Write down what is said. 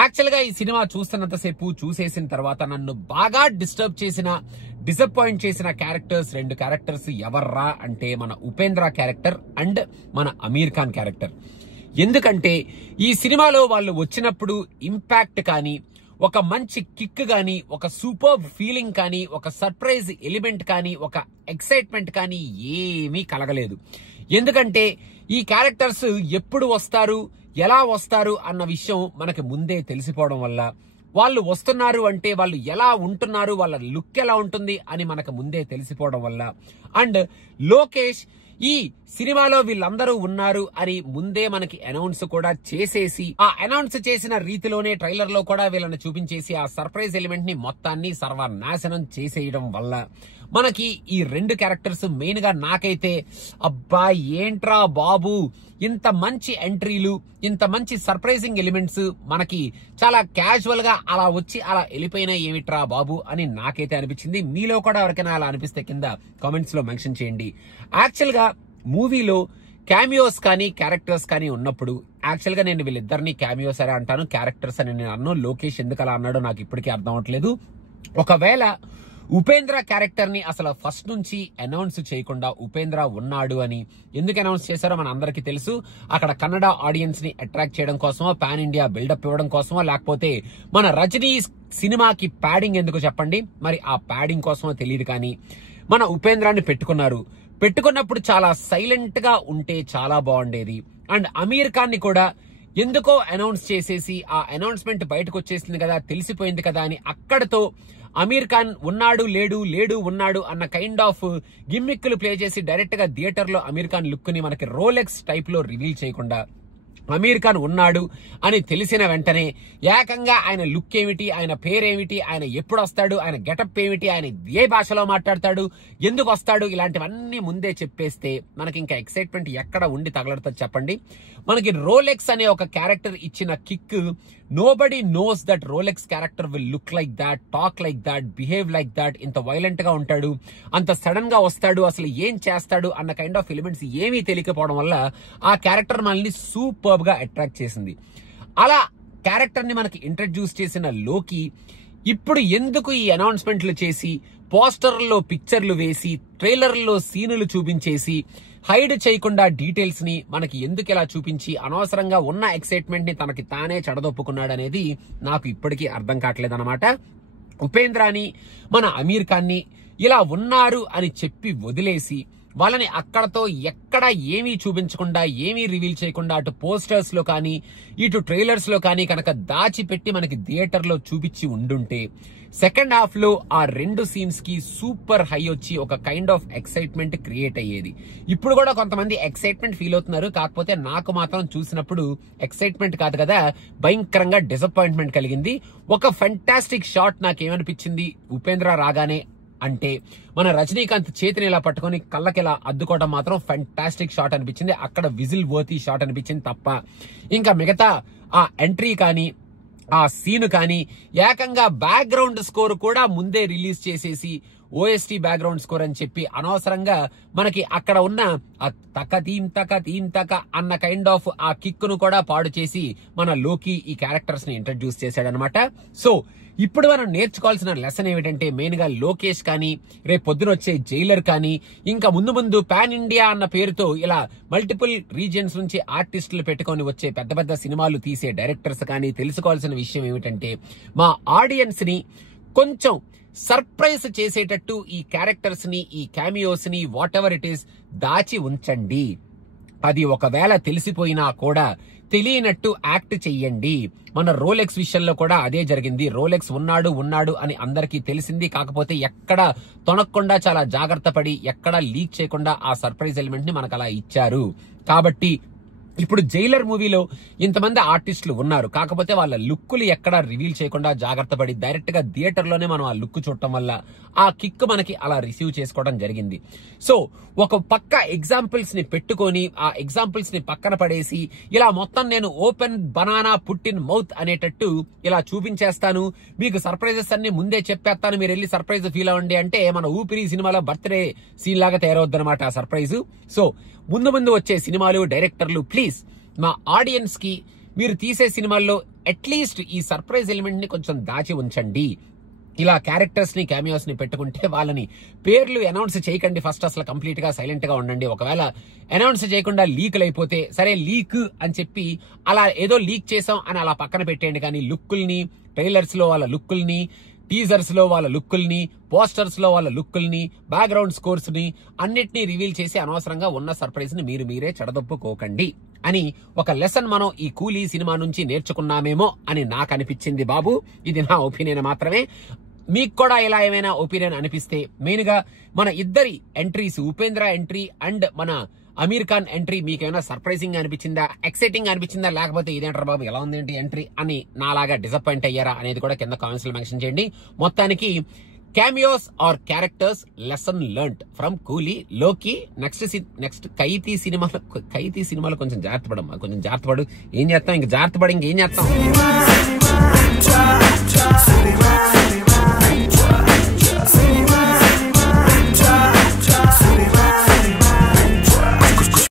Actual గా ఈ cinema చూస్తున్నంతసేపు చూసేసిన తర్వాత నన్ను బాగా డిసప్పాయింట్ చేసిన క్యారెక్టర్స్, 2 క్యారెక్టర్స్ ఎవర్రా అంటే మన ఉపేంద్ర క్యారెక్టర్ అండ్ మన అమీర్ ఖాన్ క్యారెక్టర్. ఎందుకంటే ఈ సినిమాలో వాళ్ళు వచ్చినప్పుడు ఇంపాక్ట్ కానీ, ఒక మంచి కిక్ కానీ, ఒక సూపర్ ఫీలింగ్ కానీ, ఒక సర్ప్రైజ్ ఎలిమెంట్ కానీ, ఒక ఎక్సైట్మెంట్ కానీ ఏమీ కలగలేదు. ఎందుకంటే ఈ క్యారెక్టర్స్ ఎప్పుడు వస్తారు, ఎలా వస్తారు అన్న విషయం మనకి ముందే తెలిసిపోవడం వల్ల, వాళ్ళు వస్తున్నారు అంటే వాళ్ళు ఎలా ఉంటున్నారు, వాళ్ళ లుక్ ఎలా ఉంటుంది అని మనకు ముందే తెలిసిపోవడం వల్ల, అండ్ లోకేష్ ఈ సినిమాలో వీళ్ళందరూ ఉన్నారు అని ముందే మనకి అనౌన్స్ కూడా చేసేసి, ఆ అనౌన్స్ చేసిన రీతిలోనే ట్రైలర్ లో కూడా వీళ్ళని చూపించేసి ఆ సర్ప్రైజ్ ఎలిమెంట్ ని మొత్తాన్ని సర్వనాశనం చేసేయడం వల్ల మనకి ఈ 2 క్యారెక్టర్స్ మెయిన్ గా నాకైతే అబ్బా ఏంట్రా బాబు, ఇంత మంచి ఎంట్రీలు, ఇంత మంచి సర్ప్రైజింగ్ ఎలిమెంట్స్ మనకి చాలా క్యాజువల్ గా అలా వచ్చి అలా వెళ్ళిపోయినా ఏమిట్రా బాబు అని నాకైతే అనిపించింది. మీలో కూడా ఎవరికైనా అలా అనిపిస్తే కింద కామెంట్స్ లో మెన్షన్ చేయండి. యాక్చువల్ గా మూవీలో క్యామియోస్ కానీ క్యారెక్టర్స్ కానీ ఉన్నప్పుడు యాక్చువల్ గా నేను వీళ్ళిద్దరిని క్యామియోస్ అనే అంటాను, క్యారెక్టర్స్ అని నేను అన్నాను. లోకేష్ ఎందుకు అలా అన్నాడో నాకు ఇప్పటికీ అర్థం అవట్లేదు. ఒకవేళ ఉపేంద్ర క్యారెక్టర్ ని అసలు ఫస్ట్ నుంచి అనౌన్స్ చేయకుండా ఉపేంద్ర ఉన్నాడు అని ఎందుకు అనౌన్స్ చేశారో మన అందరికీ తెలుసు. అక్కడ కన్నడ ఆడియన్స్ ని అట్రాక్ట్ చేయడం కోసమో, పాన్ ఇండియా బిల్డప్ ఇవ్వడం కోసమో, లేకపోతే మన రజనీ సినిమాకి ప్యాడింగ్ ఎందుకు చెప్పండి, మరి ఆ ప్యాడింగ్ కోసమో తెలియదు కానీ మన ఉపేంద్రాన్ని పెట్టుకున్నప్పుడు చాలా సైలెంట్ గా ఉంటే చాలా బాగుండేది. అండ్ అమీర్ ఖాన్ ని కూడా ఎందుకో అనౌన్స్ చేసేసి ఆ అనౌన్స్మెంట్ బయటకు వచ్చేసింది కదా, తెలిసిపోయింది కదా అని అక్కడతో అమీర్ ఖాన్ ఉన్నాడు లేడు ఉన్నాడు అన్న కైండ్ ఆఫ్ గిమ్మిక్కులు ప్లే చేసి డైరెక్ట్ గా థియేటర్ లో అమీర్ ఖాన్ లుక్ ని మనకి రోలెక్స్ టైప్ లో రివీల్ చేయకుండా అమీర్ ఖాన్ ఉన్నాడు అని తెలిసిన వెంటనే ఏకంగా ఆయన లుక్ ఏమిటి, ఆయన పేరేమిటి, ఆయన ఎప్పుడు వస్తాడు, ఆయన గెటప్ ఏమిటి, ఆయన ఏ భాషలో మాట్లాడతాడు, ఎందుకు వస్తాడు, ఇలాంటివన్నీ ముందే చెప్పేస్తే మనకి ఇంకా ఎక్సైట్మెంట్ ఎక్కడ ఉండి తగలడుతుంది చెప్పండి. మనకి రోలెక్స్ అనే ఒక క్యారెక్టర్ ఇచ్చిన kick, nobody knows that Rolex character will look like that, talk like that, behave like that, ఇంత వైలెంట్ గా ఉంటాడు, అంత సడన్ గా వస్తాడు, అసలు ఏం చేస్తాడు అన్న కైండ్ ఆఫ్ ఎలిమెంట్స్ ఏమీ తెలియకపోవడం వల్ల ఆ క్యారెక్టర్ మనల్ని సూపర్ గా అట్రాక్ట్ చేసింది. అలా క్యారెక్టర్ ని మనకి ఇంట్రడ్యూస్ చేసిన లోకి ఇప్పుడు ఎందుకు ఈ అనౌన్స్మెంట్లు చేసి, పోస్టర్లలో పిక్చర్లు వేసి, ట్రైలర్లో సీనులు చూపించేసి, హైడ్ చేయకుండా డీటెయిల్స్ ని మనకి ఎందుకు ఇలా చూపించి అనవసరంగా ఉన్న ఎక్సైట్మెంట్ ని తనకి తానే చెడదొప్పుకున్నాడు అనేది నాకు ఇప్పటికీ అర్థం కావట్లేదు అనమాట. ఉపేంద్రాని మన అమీర్ ఖాన్ ని ఇలా ఉన్నారు అని చెప్పి వదిలేసి వాళ్ళని అక్కడతో ఎక్కడ ఏమీ చూపించకుండా, ఏమీ రివీల్ చేయకుండా అటు పోస్టర్స్ లో కానీ ఇటు ట్రైలర్స్ లో కానీ కనుక దాచిపెట్టి మనకి థియేటర్ లో చూపించి ఉండుంటే సెకండ్ హాఫ్ లో ఆ 2 సీన్స్ కి సూపర్ హై వచ్చి ఒక కైండ్ ఆఫ్ ఎక్సైట్మెంట్ క్రియేట్ అయ్యేది. ఇప్పుడు కూడా కొంతమంది ఎక్సైట్మెంట్ ఫీల్ అవుతున్నారు, కాకపోతే నాకు మాత్రం చూసినప్పుడు ఎక్సైట్మెంట్ కాదు కదా, భయంకరంగా డిసప్పాయింట్మెంట్ కలిగింది. ఒక ఫెంటాస్టిక్ షాట్ నాకేమనిపించింది ఉపేంద్ర రాగానే అంటే మన రజనీకాంత్ చేతిని ఇలా పట్టుకొని కళ్ళకి ఇలా అద్దుకోవడం మాత్రం ఫెంటాస్టిక్ షాట్ అనిపించింది. అక్కడ విజిల్ వర్తీ షాట్ అనిపించింది తప్ప ఇంకా మిగతా ఆ ఎంట్రీ కానీ ఆ సీన్ కానీ, ఏకంగా బ్యాక్గ్రౌండ్ స్కోర్ కూడా ముందే రిలీజ్ చేసేసి ఓఎస్టీ బ్యాక్గ్రౌండ్ స్కోర్ అని చెప్పి అనవసరంగా మనకి అక్కడ ఉన్న ఆ తక తీం తక అన్న కైండ్ ఆఫ్ ఆ కిక్ ను కూడా పాడు చేసి మన లోకి ఈ క్యారెక్టర్స్ ని ఇంట్రడ్యూస్ చేశాడనమాట. సో ఇప్పుడు మనం నేర్చుకోవాల్సిన లెసన్ ఏమిటంటే మెయిన్ గా లోకేష్ కానీ, రేపు పొద్దున వచ్చే జైలర్ కానీ, ఇంకా ముందు పాన్ ఇండియా అన్న పేరుతో ఇలా మల్టిపుల్ రీజియన్స్ నుంచి ఆర్టిస్టులు పెట్టుకొని వచ్చే పెద్ద పెద్ద సినిమాలు తీసే డైరెక్టర్స్ కానీ తెలుసుకోవాల్సిన విషయం ఏమిటంటే మా ఆడియన్స్ ని కొంచెం సర్ప్రైజ్ చేసేటట్టు ఈ క్యారెక్టర్స్ ని, ఈ క్యామియోస్ ని, వాట్ ఎవర్ ఇట్ ఈస్ దాచి ఉంచండి. అది ఒకవేళ తెలిసిపోయినా కూడా తెలియనట్టు యాక్ట్ చెయ్యండి. మన రోలెక్స్ విషయంలో కూడా అదే జరిగింది. రోలెక్స్ ఉన్నాడు అని అందరికీ తెలిసింది, కాకపోతే ఎక్కడ తొనక్కుండా చాలా జాగ్రత్త పడి ఎక్కడ లీక్ చేయకుండా ఆ సర్ప్రైజ్ ఎలిమెంట్ ని మనకు అలా ఇచ్చారు. కాబట్టి ఇప్పుడు జైలర్ మూవీలో ఇంతమంది ఆర్టిస్టులు ఉన్నారు, కాకపోతే వాళ్ళ లుక్కులు ఎక్కడా రివీల్ చేయకుండా జాగ్రత్త పడి డైరెక్ట్ గా థియేటర్ లోనే మనం ఆ లుక్ చూడటం వల్ల ఆ కిక్ మనకి అలా రిసీవ్ చేసుకోవడం జరిగింది. సో ఒక పక్క ఎగ్జాంపుల్స్ ని పెట్టుకొని ఆ ఎగ్జాంపుల్స్ ని పక్కన పడేసి ఇలా మొత్తం నేను open banana put in mouth అనేటట్టు ఇలా చూపించేస్తాను, మీకు సర్ప్రైజెస్ అన్ని ముందే చెప్పేస్తాను, మీరు వెళ్ళి సర్ప్రైజ్ ఫీల్ అవ్వండి అంటే మన ఊపిరి సినిమాలో బర్త్డే సీన్ లాగా తయారవుద్ది అనమాట ఆ సర్ప్రైజ్. సో ముందు వచ్చే సినిమాలు, డైరెక్టర్లు ప్లీజ్ మా ఆడియన్స్ కి మీరు తీసే సినిమాల్లో అట్లీస్ట్ ఈ సర్ప్రైజ్ ఎలిమెంట్ ని కొంచెం దాచి ఉంచండి. ఇలా క్యారెక్టర్స్ ని క్యామియోస్ ని పెట్టుకుంటే వాళ్ళని పేర్లు అనౌన్స్ చేయకండి. ఫస్ట్ అసలు కంప్లీట్ గా సైలెంట్ గా ఉండండి. ఒకవేళ అనౌన్స్ చేయకుండా లీకులు అయిపోతే సరే లీక్ అని చెప్పి అలా ఏదో లీక్ చేసాం అని అలా పక్కన పెట్టేయండి. కానీ లుక్కుల్ని, ట్రైలర్స్ లో వాళ్ళ లుక్కుల్ని, టీజర్స్ లో వాళ్ళ లుక్కుల్ని, పోస్టర్స్ లో వాళ్ళ లుక్కుల్ని, బ్యాక్గ్రౌండ్ స్కోర్స్ ని అన్నిటినీ రివీల్ చేసి అనవసరంగా ఉన్న సర్ప్రైజ్ ని మీరే చెడదొప్పుకోకండి అని ఒక లెసన్ మనం ఈ కూలీ సినిమా నుంచి నేర్చుకున్నామేమో అని నాకు అనిపించింది బాబు. ఇది నా ఒపీనియన్ మాత్రమే. మీకు కూడా ఇలా ఏమైనా ఒపీనియన్ అనిపిస్తే మెయిన్ గా మన ఇద్దరి ఎంట్రీస్, ఉపేంద్ర ఎంట్రీ అండ్ మన అమీర్ ఖాన్ ఎంట్రీ మీకేమైనా సర్ప్రైజింగ్ అనిపించిందా, ఎక్సైటింగ్ అనిపించిందా, లేకపోతే ఇదేంటారు బాబు ఎలా ఉందేంటి ఎంట్రీ అని నాలాగా డిసప్పాయింట్ అయ్యారా అనేది కూడా కింద కామెంట్స్ లో మెన్షన్ చేయండి. మొత్తానికి cameos or characters lesson learned from Coolie, లోకి. నెక్స్ట్ ఖైదీ సినిమాలో కొంచెం జాగ్రత్త పడమ్మా, కొంచెం జాగ్రత్త పడు. ఏం చేస్తాం ఇంక జాగ్రత్త పడి ఇంకేం చేస్తాం.